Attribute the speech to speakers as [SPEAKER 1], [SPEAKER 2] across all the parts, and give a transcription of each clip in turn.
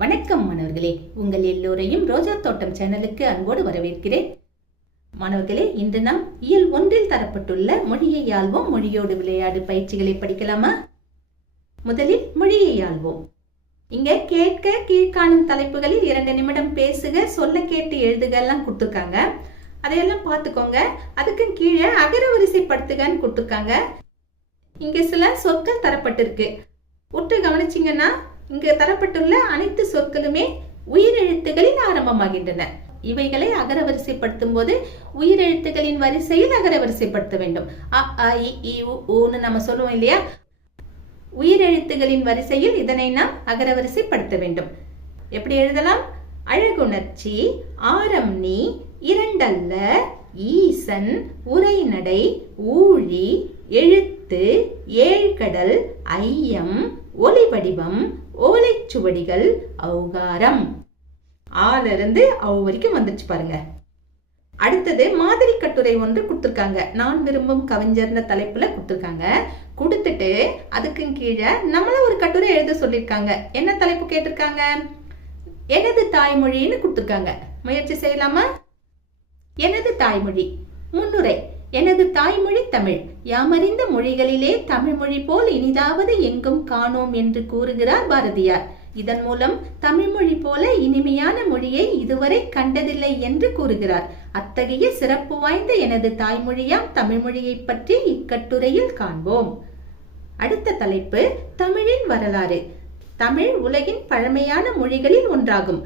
[SPEAKER 1] வணக்கம் மாணவர்களே உங்கள் எல்லோரையும் ரோஜா தோட்டம் சேனலுக்கு அன்போடு வரவேற்கிறேன் மாணவர்களே இன்று நாம் இயல் ஒன்றில் தரப்பட்டுள்ள மொழியை ஆழ்வோம் மொழியோடு விளையாடு பயிற்சிகளை படிக்கலாமா முதலில் மொழியை ஆழ்வோம் இங்க கேட்க கீழ்காணும் தலைப்புகளில் இரண்டு நிமிடம் பேசுக சொல்ல கேட்டு எழுதுக எல்லாம் கொடுத்துருக்காங்க அதையெல்லாம் பார்த்துக்கோங்க அதுக்கு கீழே அகர வரிசைப்படுத்துகன்னு கொடுத்துருக்காங்க இங்க சில சொற்கள் தரப்பட்டிருக்கு உற்று கவனிச்சிங்கன்னா இங்கு தரப்பட்டுள்ள அனைத்து சொற்களுமே உயிரெழுத்துகளில் ஆரம்பமாகின்றன இவைகளை அகரவரிசைப்படுத்தும் போது உயிரெழுத்துகளின் வரிசையில் அகரவரிசைப்படுத்த வேண்டும் அ அ இ ஊன்னு நம்ம சொல்லுவோம் இல்லையா உயிரெழுத்துகளின் வரிசையில் இதனை நாம் அகரவரிசைப்படுத்த வேண்டும் எப்படி எழுதலாம் அழகுணர்ச்சி ஆரம் நீ இரண்டல்ல ஈசன் உரைநடை ஊழி எழுத்து ஏழ்கடல் ஐயம் ஒலி வடிவம் ஓலை சுவடிகள் அவுகாரம் ஆல இருந்து அவ வரைக்கும் வந்துருச்சு பாருங்க அடுத்தது மாதிரி கட்டுரை ஒன்று கொடுத்துருக்காங்க நான் விரும்பும் கவிஞர்ன தலைப்புல கொடுத்துருக்காங்க கொடுத்துட்டு அதுக்கு கீழே நம்மள ஒரு கட்டுரை எழுத சொல்லியிருக்காங்க என்ன தலைப்பு கேட்டிருக்காங்க எனது தாய்மொழின்னு கொடுத்துருக்காங்க முயற்சி செய்யலாமா எனது தாய்மொழி முன்னுரை எனது தாய்மொழி தமிழ் யாமறிந்த மொழிகளிலே தமிழ்மொழி போல் இனிதாவது எங்கும் காணோம் என்று கூறுகிறார் பாரதியார் இதன் மூலம் தமிழ்மொழி போல இனிமையான மொழியை இதுவரை கண்டதில்லை என்று கூறுகிறார் அத்தகைய சிறப்பு வாய்ந்த எனது தாய்மொழியாம் தமிழ்மொழியை பற்றி இக்கட்டுரையில் காண்போம் அடுத்த தலைப்பு தமிழின் வரலாறு தமிழ் உலகின் பழமையான மொழிகளில் ஒன்றாகும்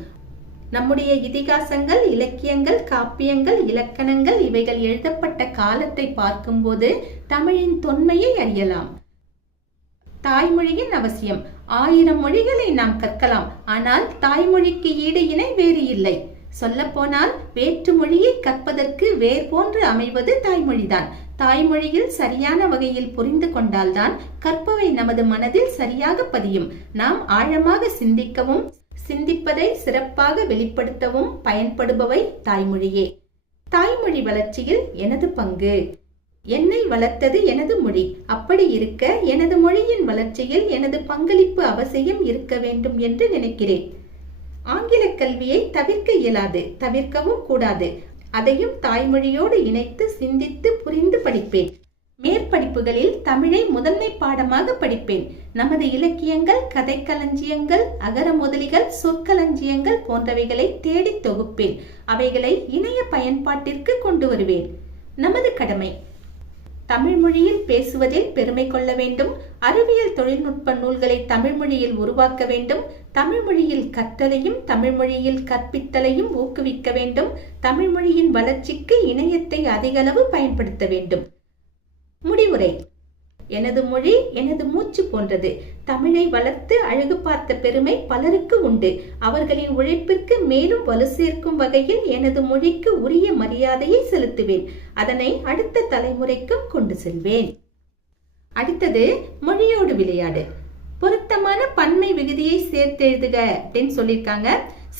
[SPEAKER 1] நம்முடைய இதிகாசங்கள் இலக்கியங்கள் காப்பியங்கள் இலக்கணங்கள் இவைகள் எழுதப்பட்ட காலத்தை பார்க்கும்போது தமிழின் தொன்மையை அறியலாம் தாய்மொழியின் அவசியம் ஆயிரம் மொழிகளை நாம் கற்கலாம் ஆனால் தாய்மொழிக்கு ஈடு இணை வேறு இல்லை சொல்லப்போனால் வேற்று மொழியை கற்பதற்கு வேர் போன்று அமைவது தாய்மொழிதான் தாய்மொழியில் சரியான வகையில் புரிந்து கொண்டால்தான் கற்பவை நமது மனதில் சரியாக பதியும் நாம் ஆழமாக சிந்திக்கவும் சிந்திப்பதை சிறப்பாக வெளிப்படுத்தவும் பயன்படுபவை தாய்மொழியே தாய்மொழி வளர்ச்சியில் எனது பங்கு என்னை வளர்த்தது எனது மொழி அப்படி இருக்க எனது மொழியின் வளர்ச்சியில் எனது பங்களிப்பு அவசியம் இருக்க வேண்டும் என்று நினைக்கிறேன் ஆங்கில கல்வியை தவிர்க்க இயலாது தவிர்க்கவும் கூடாது அதையும் தாய்மொழியோடு இணைத்து சிந்தித்து புரிந்து படிப்பேன் மேற்படிப்புகளில் தமிழை முதன்மை பாடமாக படிப்பேன் நமது இலக்கியங்கள் கதைக்களஞ்சியங்கள் அகர முதலிகள் சொற்களஞ்சியங்கள் போன்றவைகளை தேடி தொகுப்பேன் அவைகளை இணைய பயன்பாட்டிற்கு கொண்டு வருவேன் நமது கடமை தமிழ் மொழியில் பேசுவதில் பெருமை கொள்ள வேண்டும் அறிவியல் தொழில்நுட்ப நூல்களை தமிழ் மொழியில் உருவாக்க வேண்டும் தமிழ் மொழியில் கற்றலையும் தமிழ் மொழியில் கற்பித்தலையும் ஊக்குவிக்க வேண்டும் தமிழ் மொழியின் வளர்ச்சிக்கு இணையத்தை அதிகளவு பயன்படுத்த வேண்டும் முடிவுரை எனது மொழி எனது மூச்சு போன்றது தமிழை வளர்த்து அழகு பார்த்த பெருமை பலருக்கு உண்டு அவர்களின் உழைப்பிற்கு மேலும் வலு சேர்க்கும் வகையில் எனது மொழிக்கு உரிய மரியாதையை செலுத்துவேன் அதனை அடுத்த தலைமுறைக்கும் கொண்டு செல்வேன் அடுத்தது மொழியோடு விளையாடு பொருத்தமான பன்மை விகுதியை சேர்த்து எழுதுக அப்படின்னு சொல்லியிருக்காங்க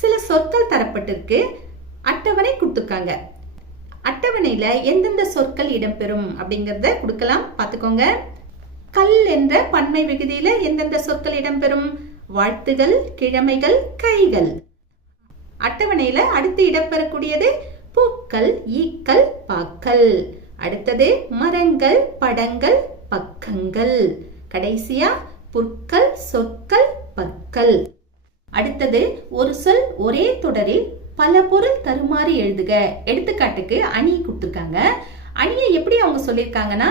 [SPEAKER 1] சில சொற்கள் தரப்பட்டிருக்கு அட்டவணை கொடுத்துருக்காங்க அட்டவணையில எந்தெந்த சொற்கள் இடம்பெறும் அப்படிங்கறத கொடுக்கலாம் பார்த்துக்கோங்க கல் என்ற பன்மை விகுதியில எந்தெந்த சொற்கள் இடம்பெறும் வாழ்த்துகள் கிழமைகள் கைகள் அட்டவணையில அடுத்து இடம்பெறக்கூடியது பூக்கள் ஈக்கள் பாக்கள் அடுத்தது மரங்கள் படங்கள் பக்கங்கள் கடைசியா புற்கள் சொற்கள் பற்கள் அடுத்தது ஒரு சொல் ஒரே தொடரில் பல பொருள் தருமாறு எழுதுக எடுத்துக்காட்டுக்கு அணி கொடுத்துருக்காங்க அணியை எப்படி அவங்க சொல்லியிருக்காங்கன்னா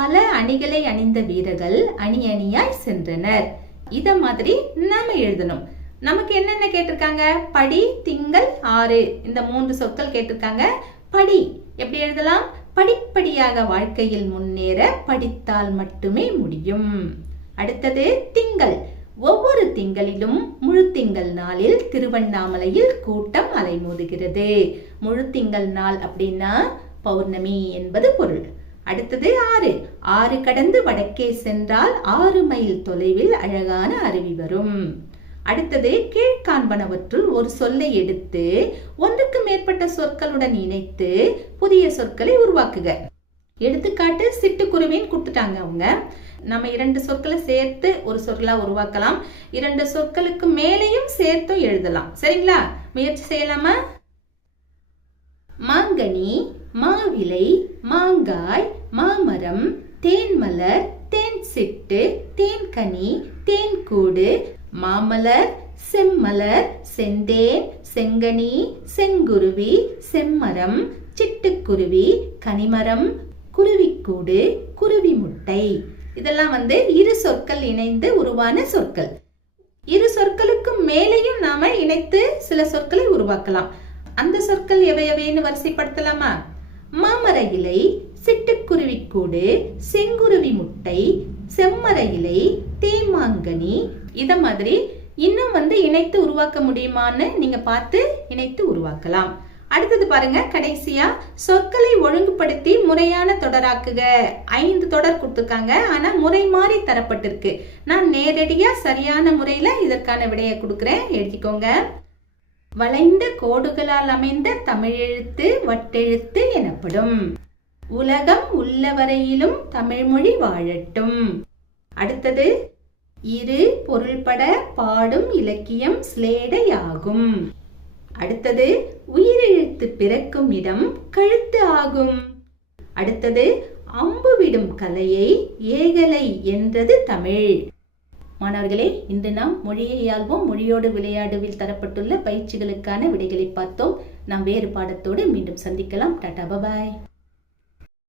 [SPEAKER 1] பல அணிகளை அணிந்த வீரர்கள் அணி அணியாய் சென்றனர் இத மாதிரி நாம எழுதணும் நமக்கு என்னென்ன கேட்டிருக்காங்க படி திங்கள் ஆறு இந்த மூன்று சொற்கள் கேட்டிருக்காங்க படி எப்படி எழுதலாம் படிப்படியாக வாழ்க்கையில் முன்னேற படித்தால் மட்டுமே முடியும் அடுத்தது திங்கள் ஒவ்வொரு திங்களிலும் முழுத்திங்கள் நாளில் திருவண்ணாமலையில் கூட்டம் அலைமோதுகிறது முழுத்திங்கள் நாள் அப்படின்னா பௌர்ணமி என்பது பொருள் அடுத்தது ஆறு ஆறு கடந்து வடக்கே சென்றால் ஆறு மைல் தொலைவில் அழகான அருவி வரும் அடுத்தது கீழ்காண்பனவற்றுள் ஒரு சொல்லை எடுத்து ஒன்றுக்கு மேற்பட்ட சொற்களுடன் இணைத்து புதிய சொற்களை உருவாக்குக எடுத்துக்காட்டு சிட்டுக்குருவின் கொடுத்துட்டாங்க அவங்க நம்ம இரண்டு சொற்களை சேர்த்து ஒரு சொற்களா உருவாக்கலாம் இரண்டு சொற்களுக்கு மேலேயும் சேர்த்தும் எழுதலாம் சரிங்களா முயற்சி செய்யலாமா மாங்கனி மாவிலை மாங்காய் மாமரம் தேன்மலர் தேன் சிட்டு தேன்கனி தேன்கூடு மாமலர் செம்மலர் செந்தேன் செங்கனி செங்குருவி செம்மரம் சிட்டுக்குருவி கனிமரம் குருவிக்கூடு குருவி முட்டை இதெல்லாம் வந்து இரு சொற்கள் இணைந்து உருவான சொற்கள் இரு சொற்களுக்கும் மேலேயும் நாம இணைத்து சில சொற்களை உருவாக்கலாம் அந்த சொற்கள் எவை எவைன்னு வரிசைப்படுத்தலாமா மாமர இலை சிட்டுக்குருவி கூடு செங்குருவி முட்டை செம்மர இலை தேமாங்கனி இத மாதிரி இன்னும் வந்து இணைத்து உருவாக்க முடியுமான்னு நீங்க பார்த்து இணைத்து உருவாக்கலாம் அடுத்தது பாருங்க கடைசியா சொற்களை ஒழுங்குபடுத்தி முறையான தொடராக்குக ஐந்து தொடர் கொடுத்துருக்காங்க ஆனா முறை மாறி தரப்பட்டிருக்கு நான் நேரடியா சரியான முறையில இதற்கான விடையை கொடுக்குறேன் எழுதிக்கோங்க வளைந்த கோடுகளால் அமைந்த தமிழெழுத்து வட்டெழுத்து எனப்படும் உலகம் உள்ளவரையிலும் தமிழ்மொழி வாழட்டும் அடுத்தது இரு பொருள்பட பாடும் இலக்கியம் ஸ்லேடையாகும் அடுத்தது உயிரெழுத்து பிறக்கும் இடம் கழுத்து ஆகும் அடுத்தது அம்பு விடும் கலையை ஏகலை என்றது தமிழ் மாணவர்களே இன்று நாம் மொழியை ஆள்வோம் மொழியோடு விளையாடுவில் தரப்பட்டுள்ள பயிற்சிகளுக்கான விடைகளை பார்த்தோம் நாம் வேறு பாடத்தோடு மீண்டும் சந்திக்கலாம் டாடா பபாய்